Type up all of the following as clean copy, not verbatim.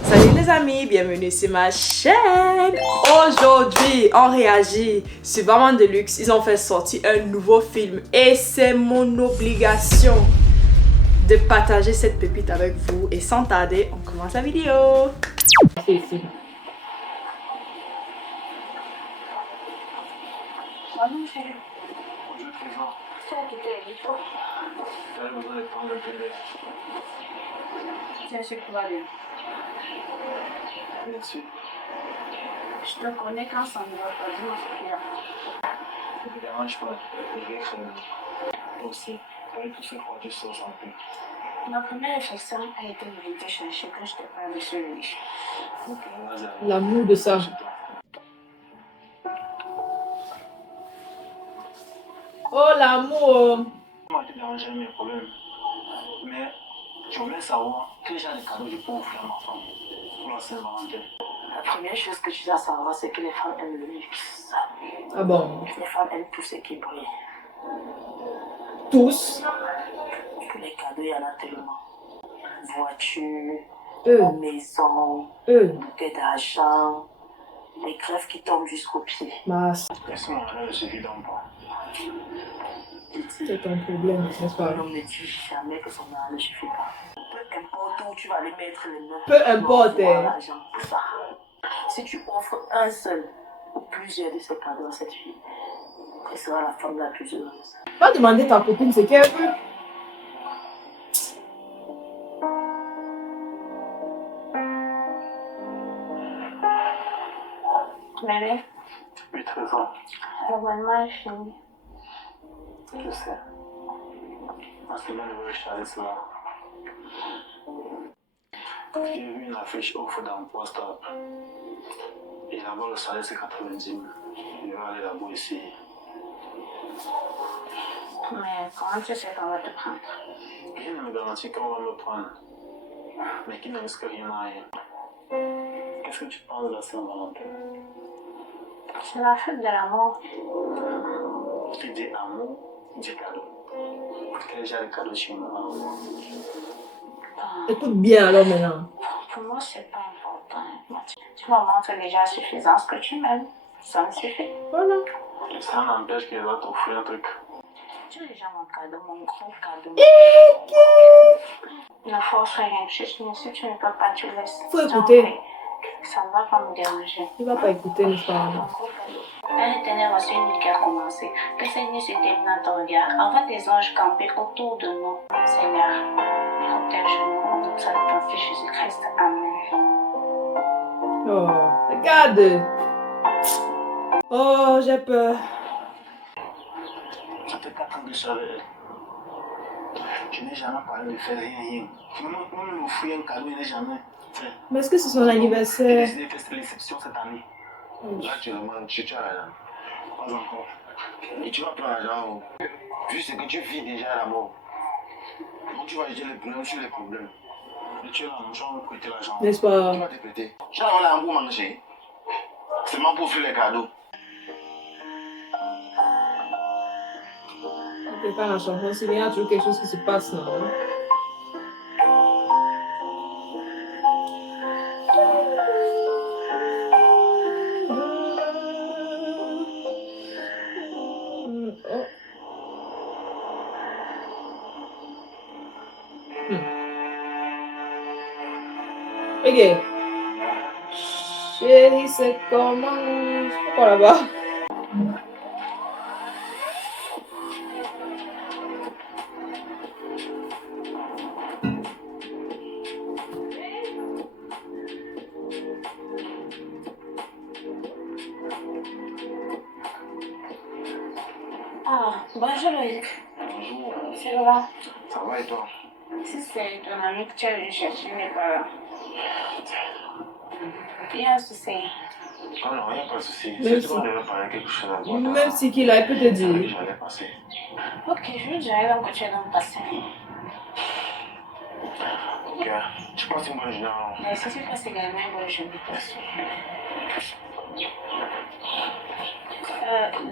Salut les amis, bienvenue sur ma chaîne. Aujourd'hui, on réagit sur Maman de Luxe. Ils ont fait sortir un nouveau film et c'est mon obligation de partager cette pépite avec vous. Et sans tarder, on commence la vidéo. C'est ici. Bonjour chérie. Bonjour Trésor. Tu as quitté les micros. J'avais besoin de prendre un peu d'air. Tu es sûr que tout va bien. Bien sûr. Je te connais quand ça ne va pas. Dis-moi ce qu'il y a. Ne me dérange pas. Je vais créer. Aussi, avec tout ce froid, tu sors sans plus. Ma première réflexion a été de venir te chercher quand je te parle de ce riche. Ok, vas-y. L'amour de ça. Oh l'amour. Moi, je dérangeais mes problèmes. Mais je voulais savoir quel genre de cadeau je peux offrir à ma femme pour la Saint-Valentin. La première chose que tu dois savoir, c'est que les femmes aiment le luxe. Ah bon? Les femmes aiment tout ce qui brille. Tous? Pour les cadeaux, il y en a tellement. Voiture, Eux. maison, Eux. bouquet d'argent, les greffes qui tombent jusqu'aux pieds. Mas, Laisse-moi là, je suis dans pas. c'est ton problème, n'est-ce pas? L'homme ne dit jamais que son argent ne suffit pas. Peu importe où tu vas aller mettre les mains. Peu importe, tu vas avoir hein. l'argent pour ça. Si tu offres un seul ou plusieurs de ces cadeaux à cette fille, elle sera la femme la plus heureuse. Va demander ta copine ce qu'elle veut. Bébé, Oui, Trésor. l'abonnement est fini. Je sais. Ma semaine veut recharger cela. J'ai vu une affiche offre d'emploi stable. Et là-bas, le salaire c'est 90 000. Je vais aller là-bas essayer. Mais comment tu sais qu'on va te prendre? Rien ne me garantit qu'on va me prendre. Mais qui ne risque rien à rien. Qu'est-ce que tu penses de la Saint-Valentin? C'est la fête de l'amour. Qui dit amour, dit cadeau. Quel genre de cadeau tu me rends? Écoute bien alors maintenant. Pour moi, c'est pas important. Tu me montres déjà suffisant ce que tu m'aimes. Ça me suffit. Voilà. Ça n'empêche qu'il va t'offrir un truc. Tu as déjà mon cadeau, mon gros cadeau. Ne force rien. Juste, mais si tu ne peux pas, tu laisses. Faut écouter. Ça ne va pas me déranger. Il va pas écouter, n'est-ce pas? Mon gros cadeau. Un éternel voici une nuit qui a commencé. Que cette nuit se termine à ton regard. Envoie tes anges camper autour de nous. Seigneur, protège-nous. Au nom de ton Fils Jésus-Christ. Amen. Oh, regarde. Oh, j'ai peur. Ça fait 4 ans que je suis avec elle. Je n'ai jamais parlé de faire rien. Même m'offrir un cadeau, il n'est jamais fait. Mais est-ce que c'est son J'ai anniversaire? décidé que c'était l'exception cette année. Là, tu demandes, tu as l'argent. Pas encore. Et tu vas prendre l'argent. Vu ce que tu vis déjà là-bas. Donc tu vas jeter les problèmes sur les problèmes. Et tu es là, je vais me prêter l'argent. N'est-ce pas? Tu vas te prêter. Tu vas avoir un goût manger. C'est moi pour offrir les cadeaux. On prépare la chanson. S'il y a toujours quelque chose qui se passe, non? Ok. Chérie, c'est comment? C'est quoi là-bas? Ah, bonjour Loïc. Bonjour. C'est là. Ça va et toi? Si c'est ton ami que tu as venu chercher, il n'est pas là. Il y a un souci. Oh non, il n'y a pas de souci. Même C'est toi, on devait parler quelque chose à toi. Même si qu'il a, il peut te dire. J'allais passer. Ok, je lui dirai donc que tu es dans le passé. Ok. Tu passes une bonne journée alors. Mais si tu passes également une bonne journée. Merci.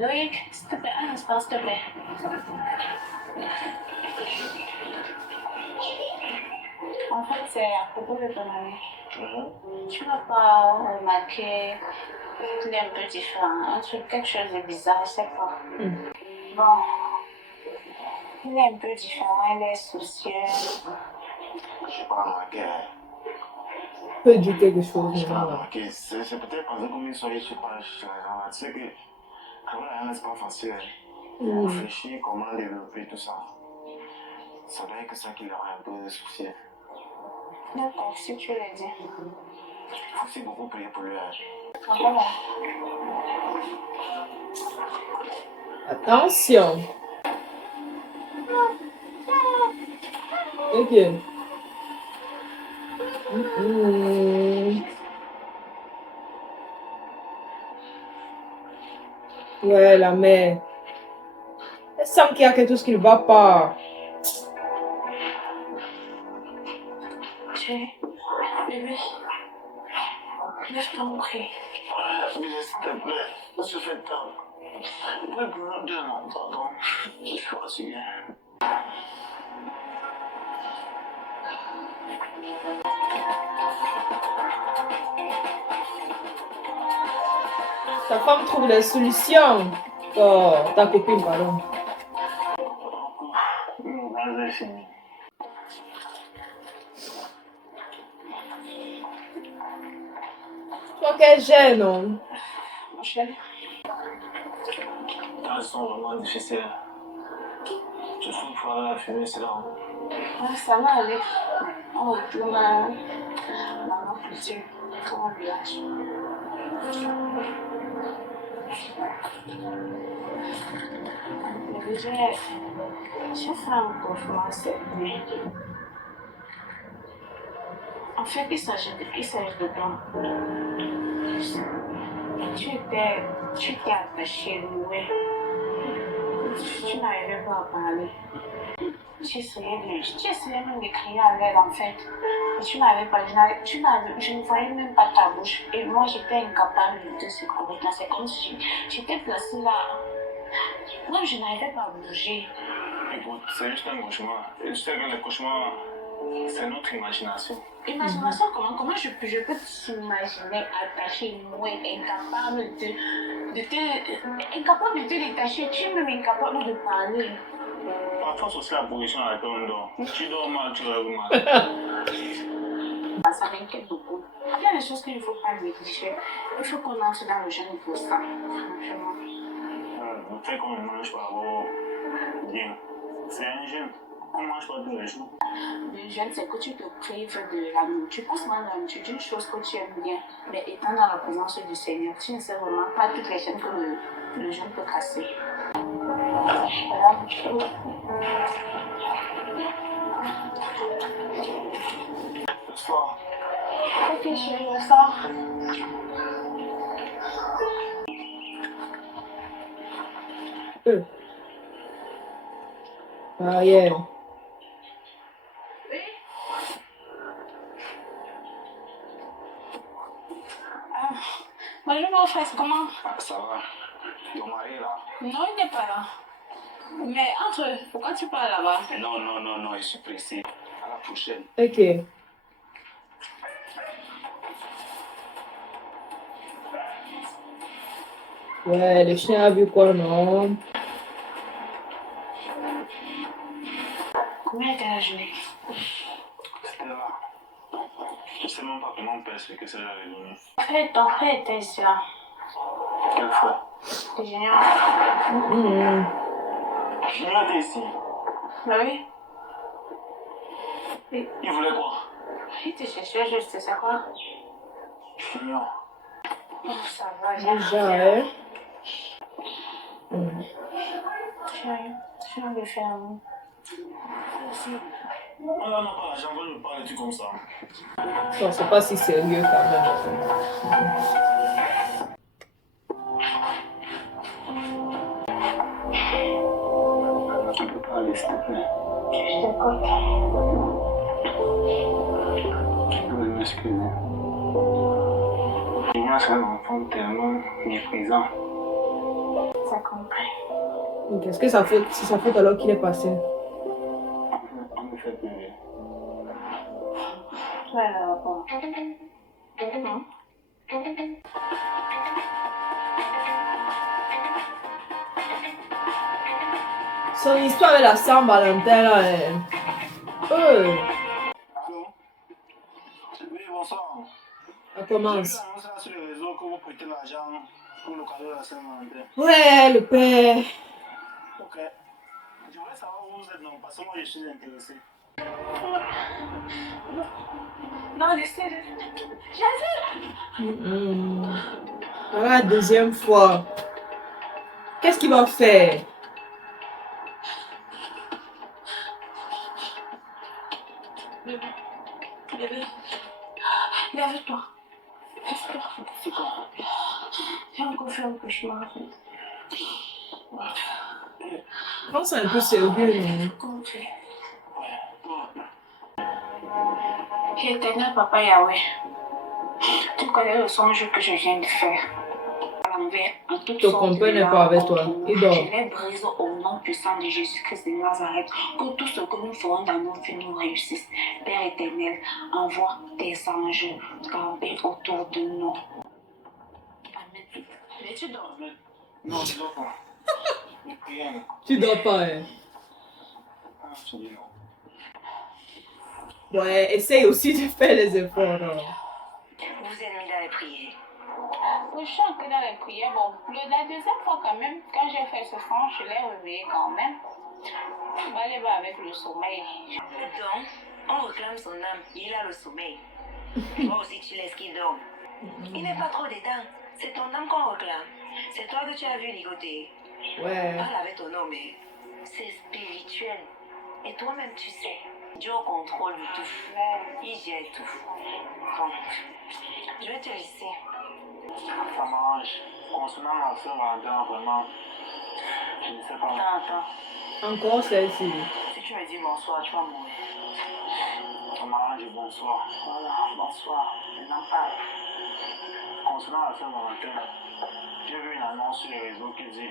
Loïc, s'il te plaît, un instant, s'il te plaît. En fait, c'est à propos de ton ami. Tu n'as pas remarqué qu'il est un peu différent, un truc, quelque chose de bizarre, je sais pas. Bon, il est un peu différent, il est soucieux. Je n'ai pas remarqué. Peut dire quelque chose. Je n'ai pas Non. remarqué. C'est peut-être parce que comme ils sont riches, je sais pas, tu sais que travailler à rien, c'est pas facile. Réfléchir comment développer tout ça. Ça doit être que ça qui leur a un peu soucié. D'accord, si tu le dis. Il faut aussi beaucoup prier pour lui. Voilà. Attention. Ok. Ouais, la mère. Elle sent qu'il y a quelque chose qui ne va pas. Chérie, bébé, laisse ton prie. Mais s'il te plaît, on se fait tard. Oui, pour nous deux, non, pardon. Je suis fatigué. Ta femme trouve des solutions. Oh, ta copine, pardon. Vas-y, fini. Toi, qu'elle gêne, non? Mon chéri. Elles sont vraiment difficiles. Je trouve que la fumée, c'est là. Ouais, ça va aller. On retourne à maman future, comme un village. Mais j'ai fait un cauchemar cette nuit. En fait, il s'agit de toi. Tu t'es attaché, loué. Tu n'arrivais pas à parler. Tu essayais même de crier à l'aide en fait. Et tu n'avais pas, je ne voyais même pas ta bouche. Et moi j'étais incapable de te secourir. C'est comme si j'étais placée là. Moi je n'arrivais pas à bouger. Écoute, c'est juste un cauchemar. Et tu sais que le cauchemar, c'est notre imagination. Imagination, comment je peux t'imaginer attaché, moi, incapable incapable de te détacher, tu es même incapable de parler. Parfois, c'est aussi la position à laquelle on dort. Tu dors mal, tu rêves mal. Ça m'inquiète beaucoup. Il y a des choses qu'il ne faut pas négliger. Il faut qu'on entre dans le jeûne pour ça. Franchement. Le fait qu'on ne mange pas bien, c'est un jeûne. On ne mange pas tous les jours. Le jeûne, c'est que tu te prives de la nourriture. Tu consommes la nourriture d'une chose que tu aimes bien. Mais étant dans la présence du Seigneur, tu ne sais vraiment pas toutes les chaînes que le jeûne peut casser. Voilà. Le soir. Ok, chérie, on sort. Ah, yeah. Oui. Bonjour, mon frère, comment? Ah, ça va. Ton mari est là? Non, il n'est pas là. Mais entre eux, pourquoi tu parles là-bas? Non, je suis pressé. À la prochaine. Ok. Ouais, le chien a vu quoi, non? Combien était la journée? C'était là. Je ne sais même pas comment on peut expliquer ça à l'économie. Ton frère était ici là. Quelle fois? C'est génial. Junior était ici. Bah oui. Il voulait quoi? Il te cherchait juste, c'est quoi? Junior. Oh, ça va, j'ai Déjà, rien. hein? Je viens de faire un mot. On n'a pas l'argent, on va lui parler tout comme ça. Non, c'est pas si sérieux quand même. Tu peux pas aller, s'il te plaît. Je t'écoute. Je veux m'excuser. Junior, c'est un enfant tellement méprisant. Ça compris. Qu'est-ce que ça fait? C'est sa faute alors qu'il est passé? On me fait pleurer. Ouais, là, bon. Son histoire avec la Saint-Valentin, là, Allô? Oui, bonsoir. elle J'ai vu commence. l'annonce là sur les réseaux que vous prêtez l'argent pour le cadeau de la Saint-Valentin. Ouais, le père. Ok. Je voulais savoir où vous êtes, non, parce que moi je suis intéressé. Non, laissez. Voilà la deuxième fois. Qu'est-ce qu'il va faire? Bébé, lève-toi. Lève-toi. C'est quoi? J'ai encore fait un cauchemar. Je pense un peu sérieux, non? Comment tu es? Éternel Papa Yahweh, tu connais le songe que je viens de faire. À l'envers, en toute Ton sorte compagnon de n'est pas avec contre toi. nous. Il dort. Je les brise au nom puissant de Jésus-Christ de Nazareth. Que tout ce que nous ferons dans nos vies nous réussisse. Père éternel, envoie tes anges camper autour de nous. Amen. Mais tu dors. Non, je dors pas. Rien. Tu dors pas, hein? Ah, je dis non. Ouais, essaye aussi de faire les efforts, non? Vous êtes mis dans les prières. Je suis entrée dans les prières. Bon, la deuxième fois quand même, quand j'ai fait ce son, je l'ai réveillé quand même. Je vais aller avec le sommeil. Donc, on réclame son âme. Il a le sommeil. Toi aussi, tu laisses qu'il dorme. Il n'est pas trop détente. C'est ton âme qu'on réclame. C'est toi que tu as vu ligoter. Ouais. Parle avec ton homme. C'est spirituel. Et toi-même, tu sais. Dieu contrôle tout. Il gère tout. Bon, je vais te laisser. Ça m'arrange. Concernant la Saint-Valentin, vraiment, je ne sais pas. Attends. Encore celle-ci. Si tu me dis bonsoir, tu vas mourir. Ça m'arrange, bonsoir. Voilà, bonsoir. Maintenant, parle. Concernant la Saint-Valentin, j'ai vu une annonce sur les réseaux qui dit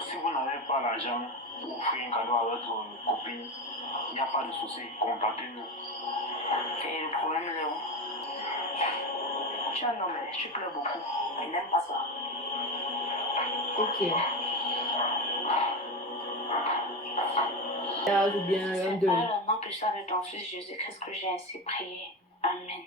si vous n'avez pas l'argent pour offrir un cadeau à votre copine, il n'y a pas de souci, contactez-nous. Et le problème, il est où? Tu es un homme, tu pleures beaucoup. Il n'aime pas ça. Ok. Ah, ou bien un C'est deux. par le nom puissant de ton Fils Jésus-Christ que j'ai ainsi prié. Amen.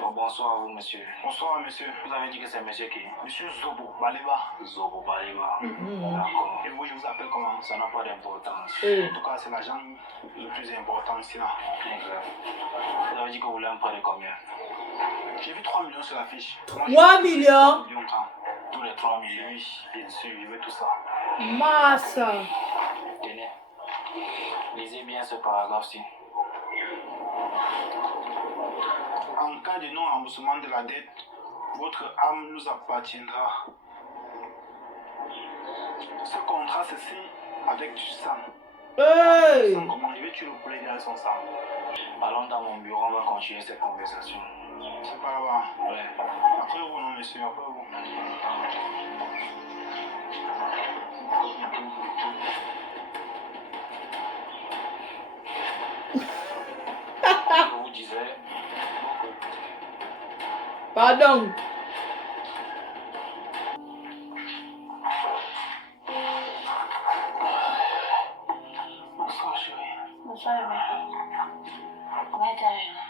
Bon, bonsoir à vous, monsieur. Bonsoir, monsieur. Vous avez dit que c'est monsieur qui? Monsieur Zobo Baleba. Zobo Baliba. Mhm. D'accord. Et vous, je vous appelle comment? Ça n'a pas d'importance. En tout cas, c'est l'agent le plus important ici là. Exact. Vous avez dit que vous voulez un prêt de combien? J'ai vu 3 millions sur la fiche. 3 millions? 3 millions quand? Tous les 3 millions. Oui, bien sûr, je veux tout ça. Massa. Tenez. Lisez bien ce paragraphe-ci. En cas de non-remboursement de la dette, votre âme nous appartiendra. Ce contrat se signe avec du sang. Hey! Sans comment je vais tuer le poulet derrière son sang. Allons dans mon bureau, on va continuer cette conversation. C'est pas là-bas. Ouais. Après vous, non, monsieur, après vous. Je vous disais, Pardon. Bonsoir, chérie. Bonsoir, bébé. Comment est ta journée?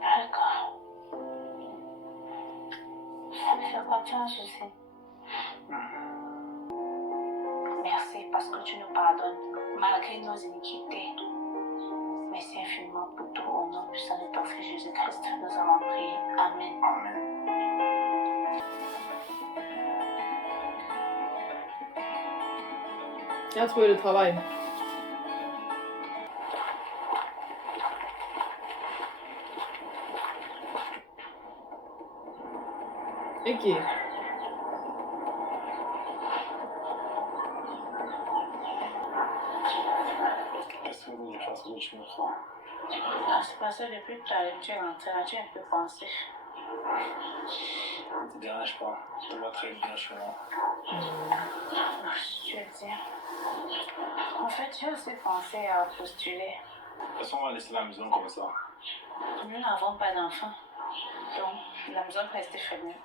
D'accord. Ça me fait pas de souci. Merci parce que tu nous pardonnes malgré nos iniquités. Merci infiniment pour tout au nom puissant de ton Fils Jésus-Christ. Nous avons prié. Amen. Amen. Tu as trouvé le travail. Ok. Qu'est-ce que vous voulez faire ce que tu me crois? Ah, c'est passé depuis tout à l'heure. Tu es rentré là, tu es un peu pensif. Ne te dérange pas. Je te vois très bien chez moi. Je veux dire. En fait, j'ai aussi pensé à postuler. De toute façon, on va laisser la maison comme ça. Nous n'avons pas d'enfants. Donc, la maison peut rester fermée.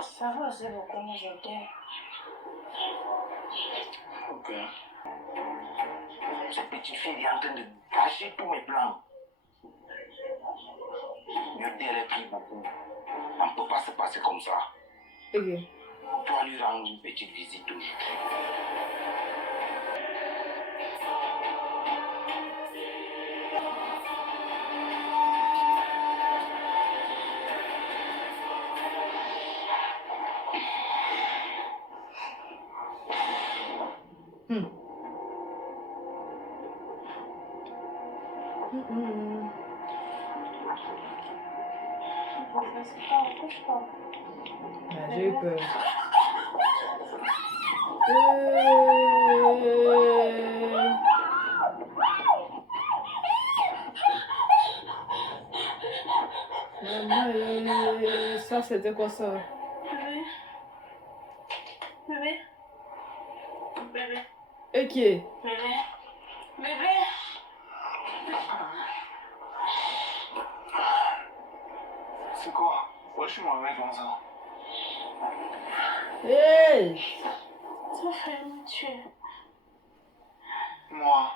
Ça va aussi beaucoup nous aider. Ok. Cette petite fille est en train de gâcher tous mes plans. Yodé, elle est pris beaucoup. On ne peut pas se passer comme ça. Ok. On doit lui rendre une petite visite aujourd'hui. J'ai eu peur. Maman, ça c'était quoi ça? Bébé. Bébé. Bébé. Ok. Bébé. Bébé. C'est quoi? Pourquoi je suis mauvais comme ça? Hey! Ton frère me tue. Moi?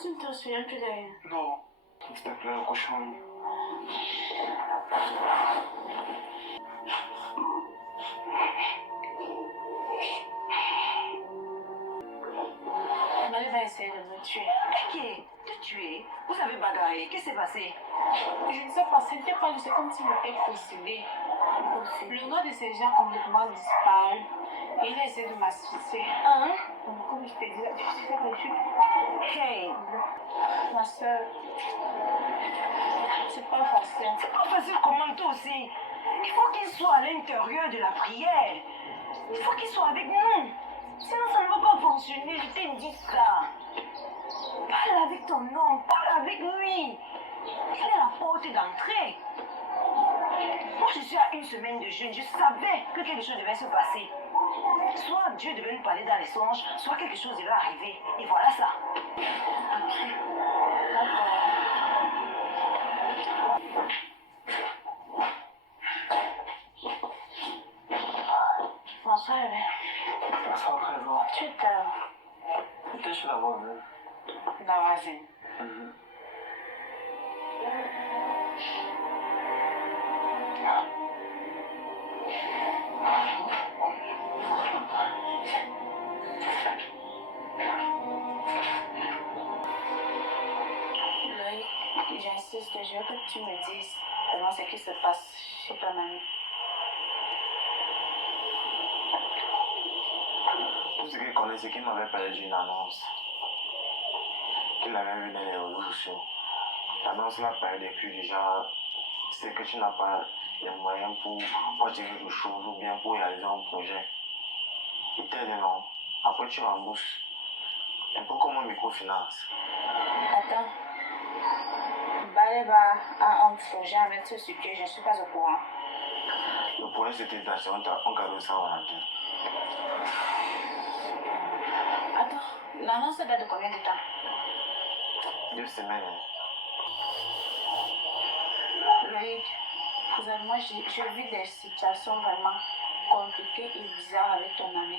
Tu ne t'en souviens plus de rien. Non. S'il te plaît, le cochon. Marie va essayer de me tuer. Qui? Te tuer? Vous avez bagarré? Qu'est-ce qui s'est passé? Je ne sais pas, c'était pas lui, c'est comme s'il m'était possédé. Le nom de ces gens a complètement disparu. Et il a essayé de m'asphyxier. Hein? Donc, comme je t'ai dit, tu sais que je suis Hey! ma soeur. C'est pas facile. C'est pas facile comment toi aussi. Il faut qu'il soit à l'intérieur de la prière. Il faut qu'il soit avec nous. Sinon, ça ne va pas fonctionner. Je t'ai dit ça. Parle avec ton homme. Parle avec lui. Il est la porte d'entrée. Moi, je suis à une semaine de jeûne. Je savais que quelque chose devait se passer. Soit Dieu devait nous parler dans les songes, soit quelque chose devait arriver. Et voilà ça. François, Ça sera très bon. tu es Peut-être je l'avais vu. la voisine. Loïc, j'insiste, je veux que tu me dises comment ce qui se passe chez ton ami. Tout ce qu'il connaît, c'est qu'il m'avait parlé d'une annonce qu'il avait vue dans les réseaux sociaux. L'annonce l'a parlé depuis du genre, c'est que tu n'as pas les moyens pour acheter quelque chose ou bien pour réaliser un projet. Il t'aide, non? Après, tu rembourses. Un peu comme un microfinance. Attends. Baleba a un projet avec ce sujet, je ne suis pas au courant. Le projet, c'était d'acheter un cadeau sans Valentin. Attends, l'annonce date de combien de temps? 2 semaines. Hein. Loïc, moi je vis des situations vraiment compliquées et bizarres avec ton ami.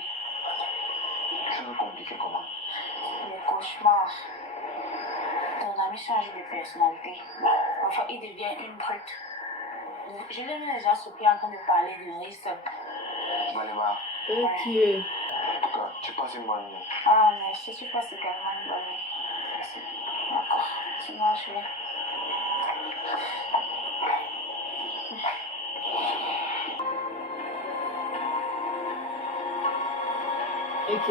Tu veux compliquer comment? Les cauchemars. Ton ami change de personnalité. Enfin, il devient une brute. Je l'ai vu déjà surpris en train de parler de Lisa. Maléva, Ok. en tout cas, tu passes une bonne nuit. Ah, mais je suis pas également une bonne nuit. Merci. D'accord, tu marches bien. Ok.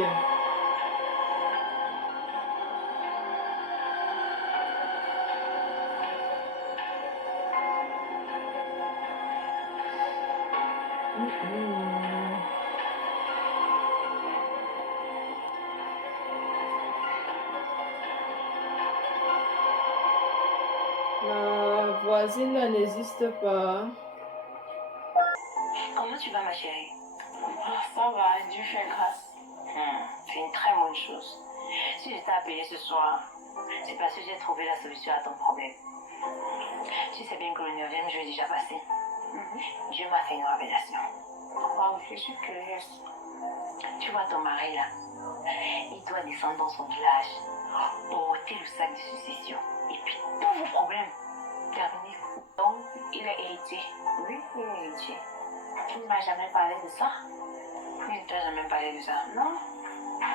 Ma voisine là n'existe pas. Comment tu vas, ma chérie? Ça va, Dieu fait grâce. C'est une très bonne chose. Si je t'ai appelé ce soir, c'est parce que j'ai trouvé la solution à ton problème. Tu sais bien que le 9e jour est déjà passé. Dieu m'a fait une révélation. Wow, je suis curieuse. Tu vois ton mari là, il doit descendre dans son village, porter le sac de succession. Et puis tous vos problèmes terminés. Donc, il est héritier. Oui, il est héritier. Tu ne m'as jamais parlé de ça? Il ne t'a jamais parlé de ça. Non?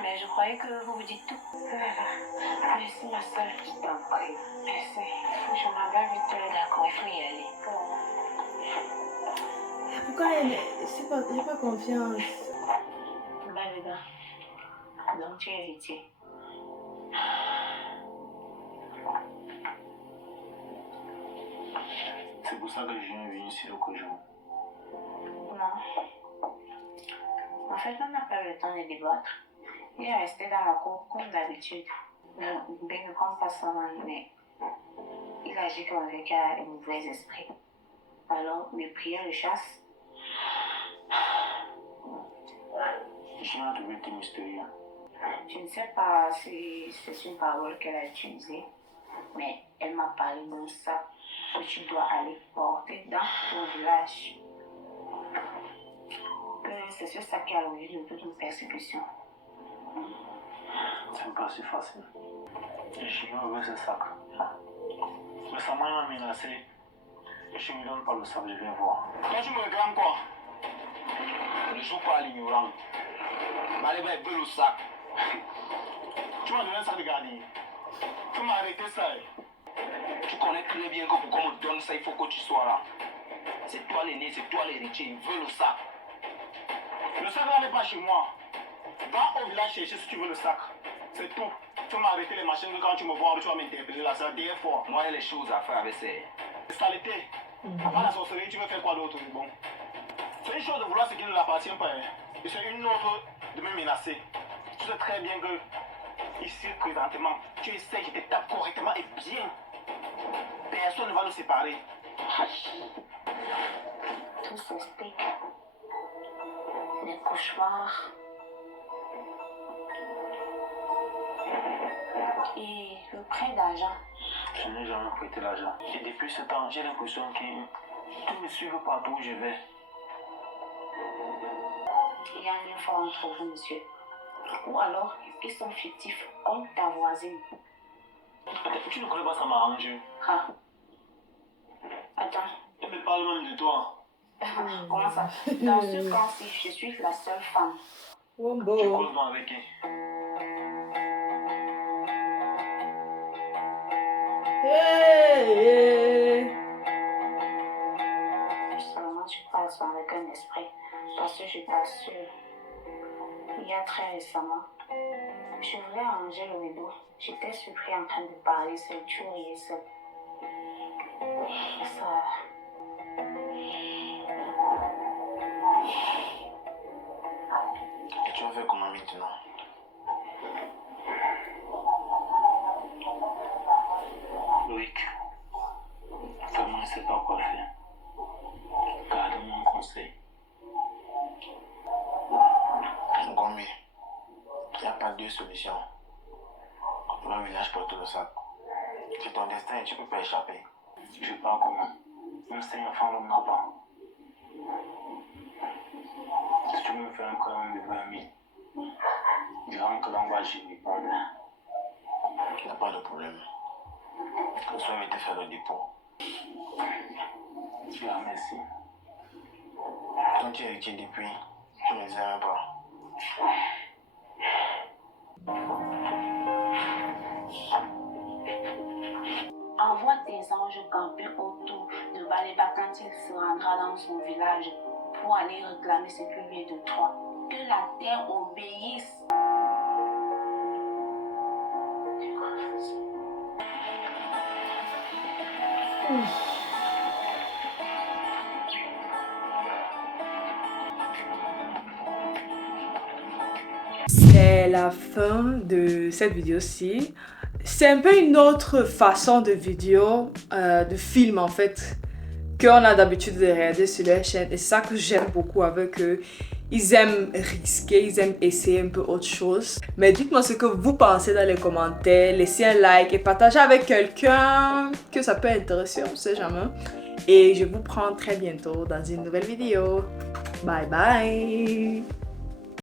Mais je croyais que vous vous dites tout. Merci, ma soeur. Je t'en prie. Merci. Je m'en vais vite. D'accord, il faut y aller. Pourquoi j'ai pas confiance? Va dedans. Donc tu es héritier. C'est pour ça que je viens venir ici l'autre jour. Non. En fait, on n'a pas eu le temps de débattre. Il est resté dans la cour comme d'habitude. Ben ne compte pas son nom, mais il agit comme avec un mauvais esprit. Alors, mes prières le chassent. Je viens de trouver tes mystérieux. Je ne sais pas si c'est une parole qu'elle a utilisée, mais elle m'a parlé d'un sac que tu dois aller porter dans ton village. Que c'est ce sac qui a l'origine de toute une persécution. C'est pas si facile. Je viens avec ce sac. Mais ça m'a menacé. Je ne me donne pas le sac, je viens voir. Toi, tu me réclames quoi? Je joue quoi à l'ignorant? Maleba est belle au sac. Tu m'as donné un sac de gardien. Tu m'as arrêté ça. Tu connais très bien que pour qu'on me donne ça, il faut que tu sois là. C'est toi l'aîné, c'est toi l'héritier. Il veut le sac. Le sac là n'est pas chez moi. Va au village chercher si tu veux le sac. C'est tout. Tu m'as arrêté les machines que quand tu me vois, tu vas m'interpeller là. C'est la dernière fois. Moi, il y a les choses à faire avec ces saletés. Avant la sorcellerie, tu veux faire quoi d'autre? Bon. C'est une chose de vouloir ce qui ne l'appartient pas. Et c'est une autre de me menacer. Tu sais très bien que ici, présentement, tu essaies que je te tape correctement et bien. Personne ne va nous séparer. Tout s'explique. Les cauchemars. Et le prêt d'argent. Je n'ai jamais prêté l'argent. Et depuis ce temps, j'ai l'impression qu'ils me suivent partout où je vais. Il y a un lien fort entre vous, monsieur. Ou alors, ils sont fictifs, comme ta voisine. Tu ne connais pas, ça m'arrange. Ah. Attends, Elle me parle même de toi. comment ça? Dans ce cas-ci, je suis la seule femme. Tu Wombo. causes donc avec elle. Hey! Seulement, tu parles avec un esprit. Parce que je t'assure, il y a très récemment, je voulais arranger le rideau. J'étais surpris en train de parler seul, tu riais seul. Ça. Et tu vas faire comment maintenant? Loïc, vraiment, je ne sais pas quoi faire. Garde-moi un conseil. Ngombe, il n'y a pas deux solutions. Va au village pour tout le sac. C'est ton destin et tu ne peux pas échapper. Je pars comment? Même si un enfant l'homme n'a pas. Si tu me fais un câlin de 20 000, dis-moi que l'engagé n'est pas là. Il n'y a pas de problème. Que soit invité faire le dépôt. Ah, merci. Quand tu es héritier depuis, tu ne les aimes pas. Envoie tes anges camper autour de Baleba quand il se rendra dans son village pour aller réclamer ce qui lui est de toi. Que la terre obéisse. C'est la fin de cette vidéo-ci. c'est un peu une autre façon de vidéo, de film en fait, qu'on a d'habitude de regarder sur leur chaîne. Et c'est ça que j'aime beaucoup avec eux. Ils aiment risquer, ils aiment essayer un peu autre chose. Mais dites-moi ce que vous pensez dans les commentaires. Laissez un like et partagez avec quelqu'un que ça peut intéresser, on ne sait jamais. Et je vous prends très bientôt dans une nouvelle vidéo. Bye bye!